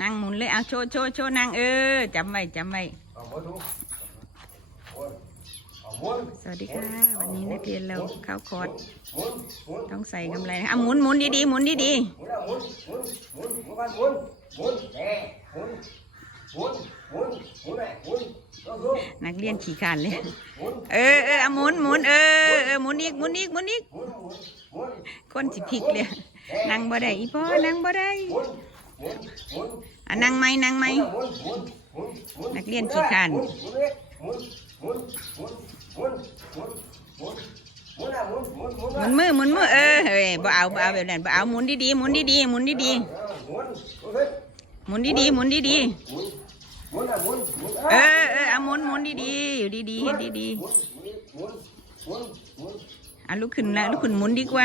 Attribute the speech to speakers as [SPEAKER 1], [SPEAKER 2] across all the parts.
[SPEAKER 1] นั่
[SPEAKER 2] งหมุนเลยเอาโชว์โชว์โชว์นั่งเออจำไว้จำไว้
[SPEAKER 1] เอามาดูหมุนเอาหมุน
[SPEAKER 2] สวัสดีค่ะ วันนี้นักเรียนเราเข้าคอร์สต้องใส่กำไรอะหมุนหมุนดีๆหมุนดี
[SPEAKER 1] หมุนแล้วหมุนหมุนหมุนหมุนหมุนหมุนหมุนหมุนหมุนหมุนแหน่หมุนเอาดู
[SPEAKER 2] ๆนักเรียนขี่ขานเลย เออเออเอาหมุนหมุนเออเออหมุนอีกหมุนอีกหมุนอีกคนสิพิกเลย นั่งบ่ได้อีพ่อนั่งบ่ได้อะนั่งไหมนั่งไหม
[SPEAKER 1] นั
[SPEAKER 2] กเรียนขี่ขัน
[SPEAKER 1] หมุนมือหมุนมื
[SPEAKER 2] อเออเฮ้ยบ่เอาบ่เอาแบบนั้นบ่เอาหมุนดีๆหมุนดีๆหมุนดีๆหมุนดีๆหมุนดีๆเออเออเอาหมุนหมุนดีๆอยู่ดีๆเห็
[SPEAKER 1] นดี
[SPEAKER 2] ๆอะลุกขึ้นแล้วลุกขึ้นหมุนดีกว่า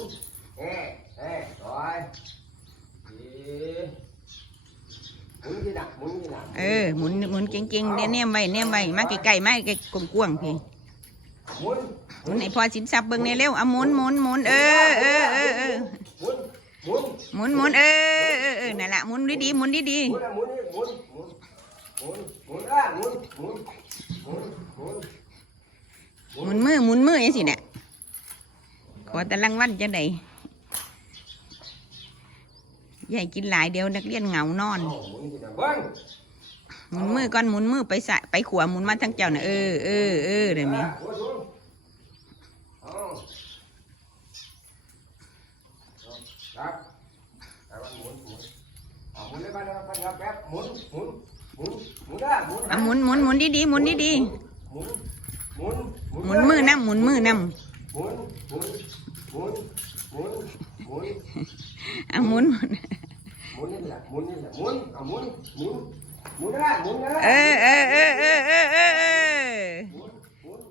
[SPEAKER 1] เก่
[SPEAKER 2] งๆเดี๋ยวเนี่
[SPEAKER 1] ย
[SPEAKER 2] ไว้เนี่ยไว้มาใกล้ๆมาใกล้ๆกว้างๆพี่
[SPEAKER 1] หมุน
[SPEAKER 2] หมุนให้พอสินทรัพย์เบิ่งในเร็วเอาหมุนหมุนหมุนเออเออเออเออ
[SPEAKER 1] หมุนหมุน
[SPEAKER 2] หมุนหมุนเออเออเออนั่นแหละหมุนดีๆหมุนดี
[SPEAKER 1] หมุนอะหมุนนี่หมุนหมุนหมุนหมุนอะหมุนหมุนหมุนหมุน
[SPEAKER 2] ๆหมุนมือหมุนมือจังซี่น่ะขอแต่รางวัลจังไดอย่าให้กินหลายเดี๋ยวนักเรียนเหงานอน
[SPEAKER 1] เอา หมุน
[SPEAKER 2] มือก่อนหมุนมือไปใส่ไปขวาหมุนมาทางเจ้าน่ะเออเออเออเดี๋ยวนี้
[SPEAKER 1] อะหมุนหมุนเอาเอาครับเอาหมุนหมุนหมุนเลยไปเลยไปเลยแป๊บหมุนหมุนหมุนหมุนอะหมุน
[SPEAKER 2] หมุนหมุนหมุนดีๆหมุนดี
[SPEAKER 1] หมุนหมุน
[SPEAKER 2] ๆหมุนมือนํหมุนมือนํ
[SPEAKER 1] หมุนหมุนหมุนหมุนหมุน
[SPEAKER 2] เอาหมุนหมุน
[SPEAKER 1] หมุนนี่แหละหมุนนี่แหละหมุนเอาหมุนหมุน หมุนนะหมุนนะ
[SPEAKER 2] เออเออเออเออเออเออเออ
[SPEAKER 1] หมุนหมุน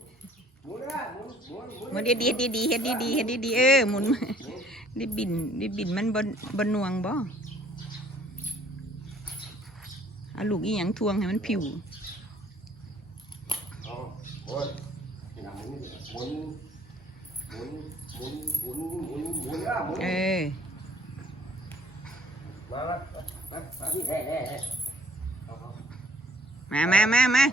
[SPEAKER 1] หมุนนะหมุนหมุนหมุน
[SPEAKER 2] หมุนดีๆดีๆเฮ็ดดีๆเฮ็ดดีๆเออหมุนดิบินดิบินมันบนบนนวงบ่เอาลูกอีหยังทวงให้มันผิว
[SPEAKER 1] เอาหมุนนี่นะหมุนนี่แหละหมุนหมุนหมุนหมุนหมุนหมุนนะหมุน
[SPEAKER 2] เออ
[SPEAKER 1] มามามามาที่แห่แห่แห่เอาเอา
[SPEAKER 2] มามามามา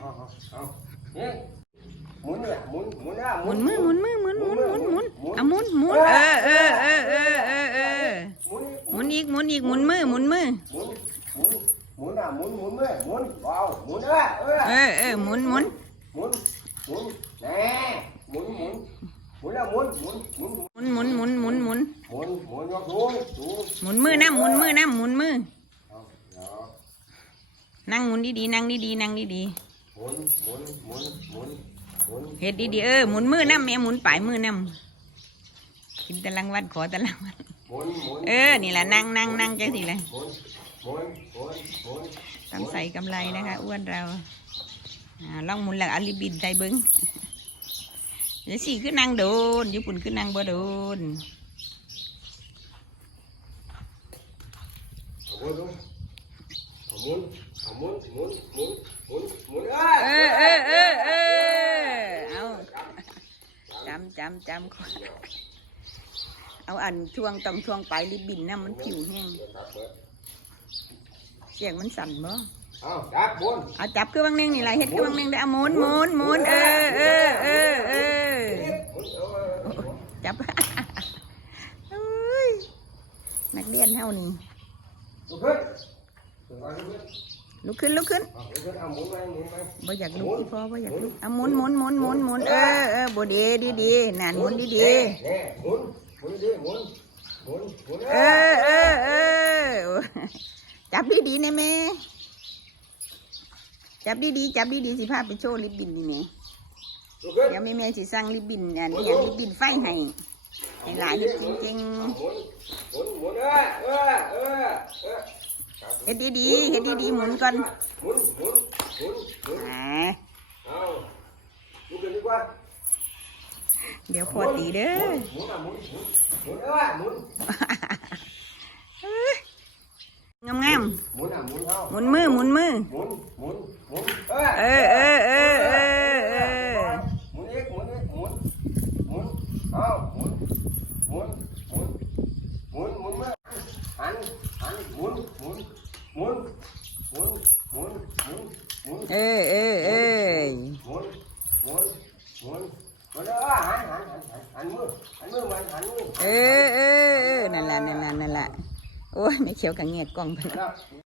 [SPEAKER 1] หมุนเนี่ยหมุนหมุน
[SPEAKER 2] หมุนมือหมุนมือหมุนหมุนหมุนหมุนเอาหมุนหมุนเออเออเออเออเออเออ
[SPEAKER 1] หมุน
[SPEAKER 2] อีกหมุนอีกหมุนมือหมุนมือ
[SPEAKER 1] หมุนหมุนหมุนอะหมุนหมุนเลยหมุนว้าวหมุนอะเออ
[SPEAKER 2] เออเออหมุนหมุน
[SPEAKER 1] หมุนหมุนแน่หมุนหมุนหมุนอะหมุนหมุนหมุน
[SPEAKER 2] หมุนหมุนหมุนหมุนหมุน
[SPEAKER 1] หมุนหมุน
[SPEAKER 2] หมุนมือนะหมุนมือนะหมุนมือ นั่งหมุนดีๆนั่งดีๆนั่งดี
[SPEAKER 1] หมุนหมุนหมุนหมุนหมุน
[SPEAKER 2] ๆเฮ็ดดีๆเออหมุนมือนะแม่หมุนปลายมือนะกินแตะลังวัดขอแตะลังวัด
[SPEAKER 1] หมุนหมุน
[SPEAKER 2] เออนี่แหละนั่งนั่งนั่งจังสิเลย
[SPEAKER 1] หมุนหมุนหมุนหมุน
[SPEAKER 2] ต้องใส่กำไรนะคะอ้วนเราอ่าลองหมุนหลังอาลิบินใส่เบิ้งเดี๋ยวสิคือนั่งโดนญี่ปุ่นคือนั่งบ่โดน
[SPEAKER 1] เอาหมุนดูเอา หมุนเอาหมุนหมุนหมุนหมุนหมุนอะ
[SPEAKER 2] เออเออเออเออเอาจำจำจำเอาอันทวงต้องทวงไปลิบบินนะมันผิวแห้งเสียงมันสั่นบ่
[SPEAKER 1] เอาจับหมุน
[SPEAKER 2] เอาจับคือบางเน่งนี่แหละเฮ็ดคือบางเน่งได้เอาหมุนหมุนหมุนเออเออเออเออจับนักเรียนเท่านี้
[SPEAKER 1] ลุกขึ้นลุกขึ้น
[SPEAKER 2] ลุกขึ้นลุกขึ้น
[SPEAKER 1] เอาลุกขึ้นเอาหมุนไปหมุนไป
[SPEAKER 2] บ่อยากลุกที่พ่อบ่อยากลุกเอาหมุนหมุนหมุนหมุนหมุนเออเออบ่ดีดีดีๆนั่นหมุนดีดี
[SPEAKER 1] แน่หมุนหมุนดีหมุนหมุนหมุน
[SPEAKER 2] ๆเออเออเออจับดีดีๆนะแม่จับดีดีๆจับดีดีๆสิพาไปโชว์ลิบบินนี่แม่
[SPEAKER 1] ลุกขึ้น
[SPEAKER 2] เดี๋ยวแม่แม่สิสั่งลิบบินอันนี้อย่างลิบบินไฟให้ให้หลานเฮ็ดจริง
[SPEAKER 1] หมุนหมุนหมุนเออเออเออ เห็ด
[SPEAKER 2] ดีๆเห็ดดีๆหมุนก่อน
[SPEAKER 1] หมุนหมุนหมุนหมุน
[SPEAKER 2] อ่า
[SPEAKER 1] เอาดูกันดีกว่า
[SPEAKER 2] เดี๋ยวพอตีเด้อ
[SPEAKER 1] หมุนอะหมุนหมุนหมุนเอ้ยหมุน
[SPEAKER 2] งามงาม
[SPEAKER 1] หมุนอะหมุนเอา
[SPEAKER 2] หมุนมือหมุนมือ
[SPEAKER 1] หมุนหมุนหมุนเอ้ย
[SPEAKER 2] เออเออ
[SPEAKER 1] หมุนอีกหมุนอีกหมุนหมุนเอาหมุนหมุนหมุนหมุนหมุนมาหันหันหมุนหมุนหมุนหมุนหมุนหมุนหมุน
[SPEAKER 2] เออเออเออ
[SPEAKER 1] หมุนหมุนหมุนหมุนเออหันหันหันหันหันมือหันมือมันหันมือ
[SPEAKER 2] เออเออเออนั่นแหละนั่นแหละนั่นแหละโอ้ ยไม่เขียวกับเงียดกล้องไปแล้ว
[SPEAKER 1] แล้ว